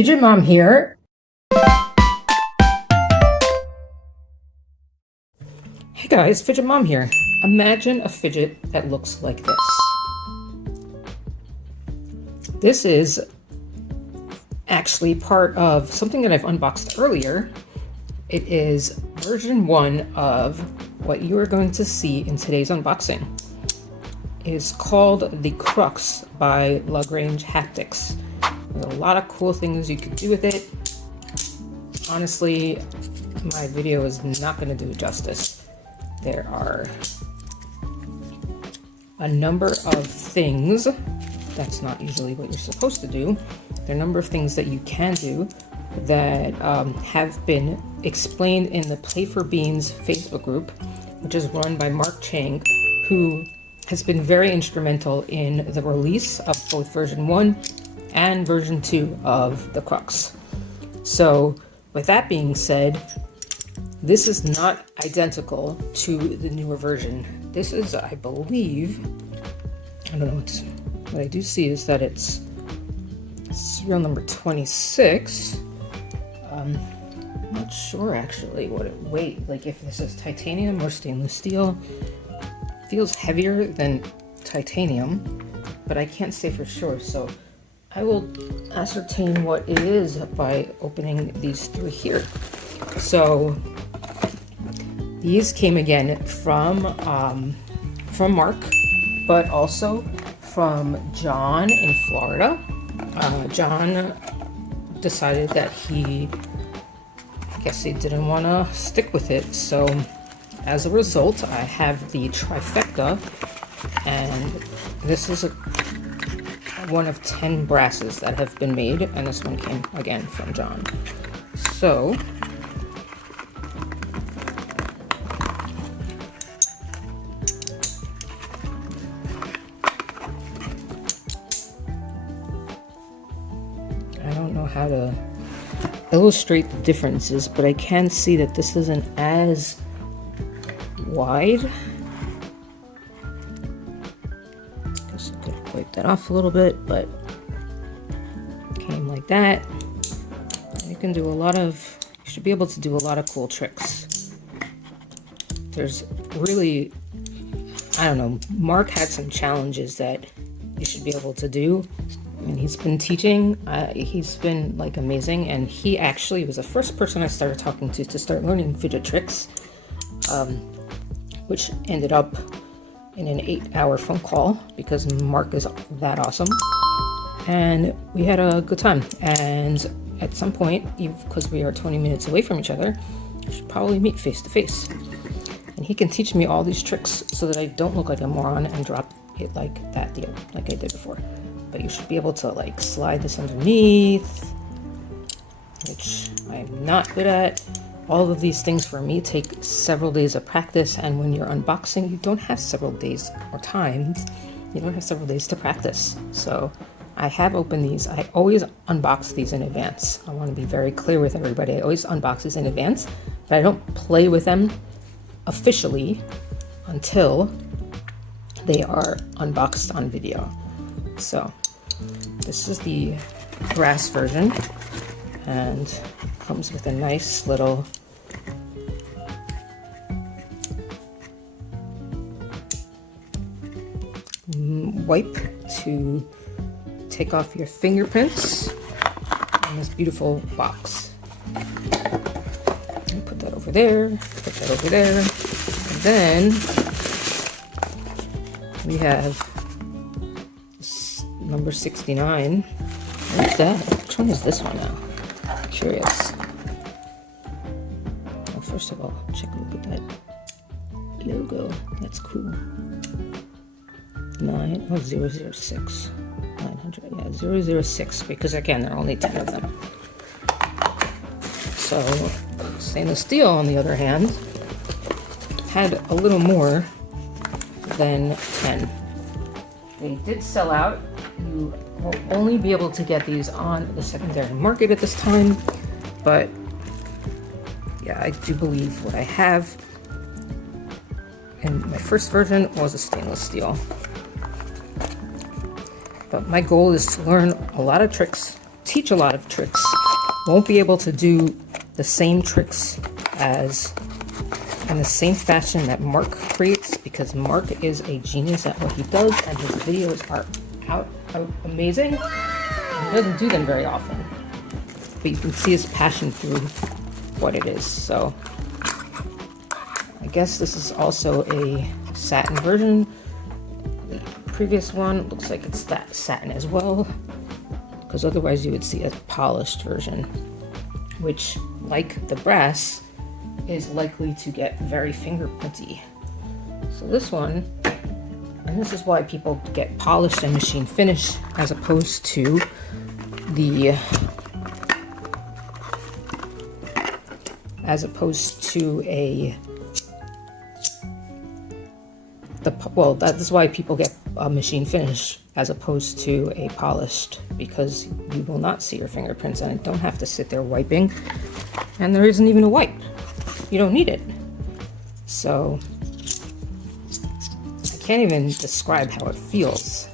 Fidget Mom here. Hey guys, Fidget Mom here. Imagine a fidget that looks like this. This is actually part of something that I've unboxed earlier. It is version 1 of what you are going to see in today's unboxing. It is called the Crux by LaGrange Haptics. There's a lot of cool things you could do with it. Honestly, my video is not going to do it justice. There are a number of things. That's not usually what you're supposed to do. There are a number of things that you can do that have been explained in the Play for Beans Facebook group, which is run by Mark Chang, who has been very instrumental in the release of both version 1 and version 2 of the Crux. So with that being said, this is not identical to the newer version. This is, I believe, I don't know, what I do see is that it's serial number 26. I'm not sure actually what it weighs, like if this is titanium or stainless steel. It feels heavier than titanium, but I can't say for sure, so I will ascertain what it is by opening these three here. So these came again from Mark, but also from John in Florida. John decided that I guess he didn't want to stick with it. So as a result, I have the trifecta, and this is one of 10 brasses that have been made, and this one came again from John. So I don't know how to illustrate the differences, but I can see that this isn't as wide. Guess I could wipe that off a little bit, but it came like that. You can do you should be able to do a lot of cool tricks. There's really, I don't know, Mark had some challenges that you should be able to do. I mean, he's been teaching, he's been like amazing, and he actually was the first person I started talking to start learning fidget tricks, which ended up in an 8-hour phone call because Mark is that awesome. And we had a good time, and at some point, because we are 20 minutes away from each other, we should probably meet face to face. And he can teach me all these tricks so that I don't look like a moron and drop it like that deal, like I did before. But you should be able to like slide this underneath, which I'm not good at. All of these things for me take several days of practice, and when you're unboxing, you don't have several days or times. You don't have several days to practice. So I have opened these. I always unbox these in advance. I want to be very clear with everybody. I always unbox these in advance, but I don't play with them officially until they are unboxed on video. So this is the brass version, and comes with a nice little wipe to take off your fingerprints in this beautiful box. And put that over there, put that over there, and then we have number 69. What's that? Which one is this one now? I'm curious. Well, first of all, check a look at that logo. That's cool. 006. 900. Yeah, 006. Because again, there are only 10 of them. So stainless steel, on the other hand, had a little more than 10. They did sell out. You will only be able to get these on the secondary market at this time, but yeah, I do believe what I have in my first version was a stainless steel. But my goal is to learn a lot of tricks teach a lot of tricks won't be able to do the same tricks as in the same fashion that Mark creates, because Mark is a genius at what he does and his videos are out amazing. He doesn't do them very often, but you can see his passion through what it is. So I guess this is also a satin version. The previous one looks like it's that satin as well, because otherwise you would see a polished version, which, like the brass, is likely to get very fingerprinty. So this one, and this is why people get polished and machine finish as opposed to the that is why people get a machine finish as opposed to a polished, because you will not see your fingerprints and don't have to sit there wiping, and there isn't even a wipe. You don't need it. So I can't even describe how it feels.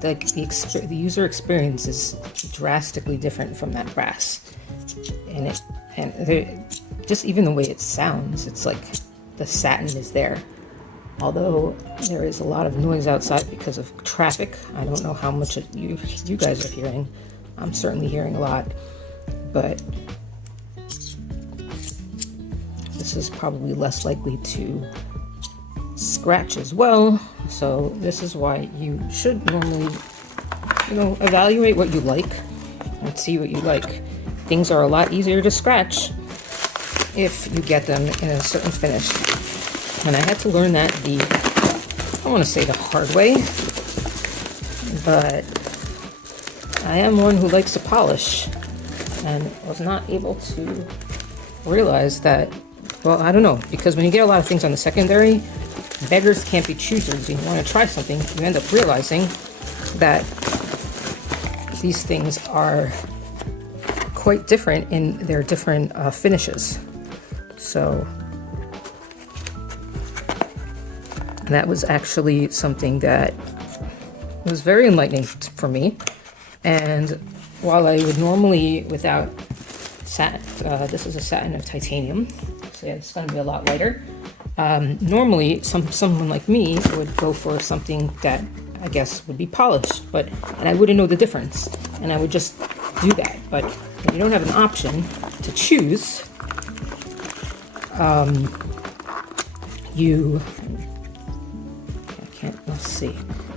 The user experience is drastically different from that brass, and just even the way it sounds, it's like the satin is there. Although there is a lot of noise outside because of traffic. I don't know how much you guys are hearing. I'm certainly hearing a lot, but this is probably less likely to scratch as well. So this is why you should normally, evaluate what you like and see what you like. Things are a lot easier to scratch if you get them in a certain finish. And I had to learn that I don't want to say the hard way, but I am one who likes to polish and was not able to realize that. Well, I don't know, because when you get a lot of things on the secondary, beggars can't be choosers. When you want to try something, you end up realizing that these things are quite different in their different finishes. So that was actually something that was very enlightening for me. And while I would normally, without satin, this is a satin of titanium, so yeah, it's going to be a lot lighter. Normally, someone like me would go for something that I guess would be polished, and I wouldn't know the difference, and I would just do that. But when you don't have an option to choose,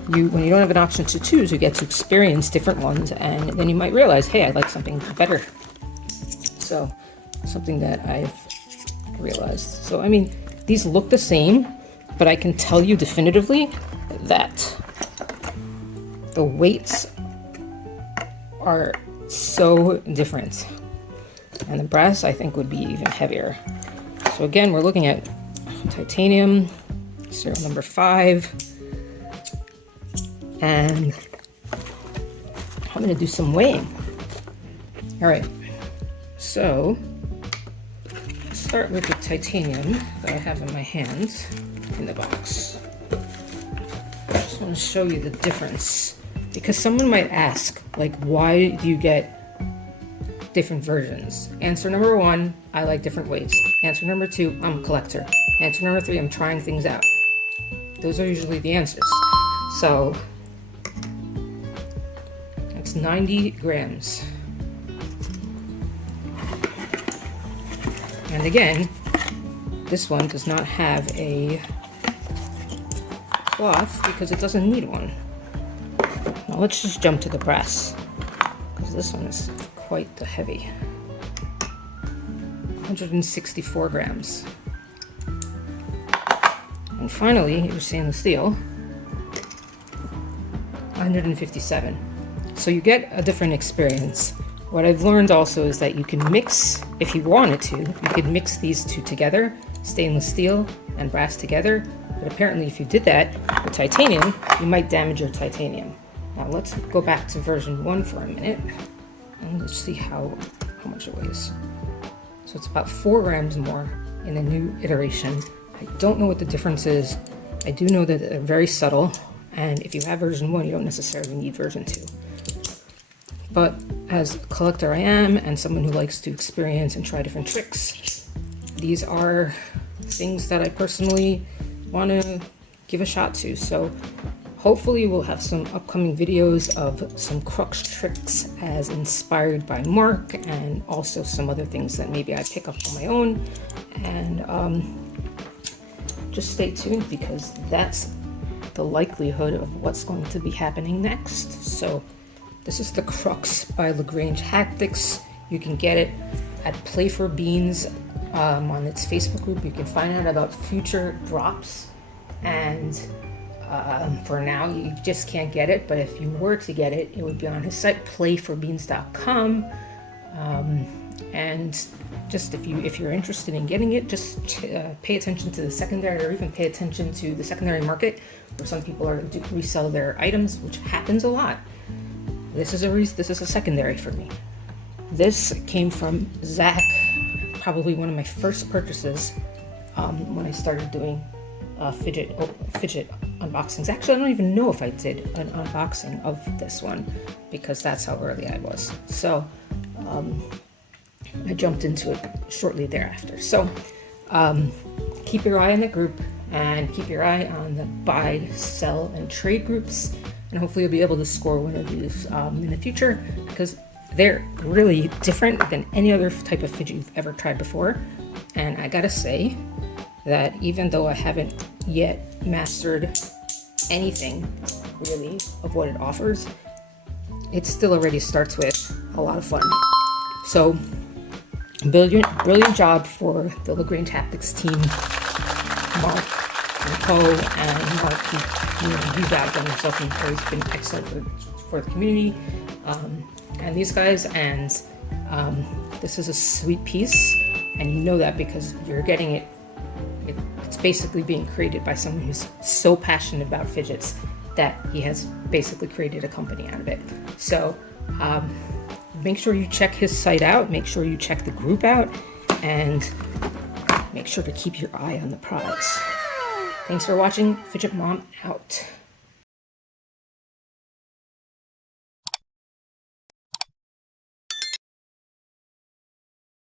when you don't have an option to choose, you get to experience different ones, and then you might realize, hey, I like something better. So something that I've realized. So I mean, these look the same, but I can tell you definitively that the weights are so different, and the brass I think would be even heavier. So again, we're looking at titanium, serial number 5, and I'm going to do some weighing. All right, so let's start with the titanium that I have in my hands in the box. I just want to show you the difference, because someone might ask, like, why do you get different versions? Answer number 1, I like different weights. Answer number 2, I'm a collector. Answer number 3, I'm trying things out. Those are usually the answers. So it's 90 grams. And again, this one does not have a cloth because it doesn't need one. Now let's just jump to the brass, because this one is quite the heavy. 164 grams. And finally, you're seeing the steel, 157. So you get a different experience. What I've learned also is that you can mix, if you wanted to, you could mix these two together, stainless steel and brass together. But apparently if you did that with titanium, you might damage your titanium. Now let's go back to version 1 for a minute, and let's see how much it weighs. So it's about 4 grams more in the new iteration. I don't know what the difference is. I do know that they're very subtle, and if you have version 1, you don't necessarily need version 2. But as a collector I am and someone who likes to experience and try different tricks, these are things that I personally want to give a shot to. So hopefully we'll have some upcoming videos of some crux tricks as inspired by Mark, and also some other things that maybe I pick up on my own. And just stay tuned, because that's the likelihood of what's going to be happening next. So this is the Crux by LaGrange Haptics. You can get it at Play for Beans on its Facebook group. You can find out about future drops, and for now you just can't get it, but if you were to get it, it would be on his site, playforbeans.com. And just if you're interested in getting it, just pay attention to the secondary, or even pay attention to the secondary market, where some people are to resell their items, which happens a lot. This is a secondary for me. This came from Zach, probably one of my first purchases when I started doing Fidget unboxings. Actually, I don't even know if I did an unboxing of this one, because that's how early I was. So I jumped into it shortly thereafter. So keep your eye on the group, and keep your eye on the buy, sell, and trade groups, and hopefully you'll be able to score one of these in the future, because they're really different than any other type of fidget you've ever tried before. And I gotta say that even though I haven't yet mastered anything really of what it offers, it still already starts with a lot of fun. So brilliant job for the LaGrange Haptics team, Mark and Co, and Mark, who revamped them himself, and always been excellent for the community, and these guys. And this is a sweet piece, and you know that because you're getting it. It's basically being created by someone who's so passionate about fidgets that he has basically created a company out of it. So make sure you check his site out, make sure you check the group out, and make sure to keep your eye on the prize. Thanks for watching. Fidget Mom out.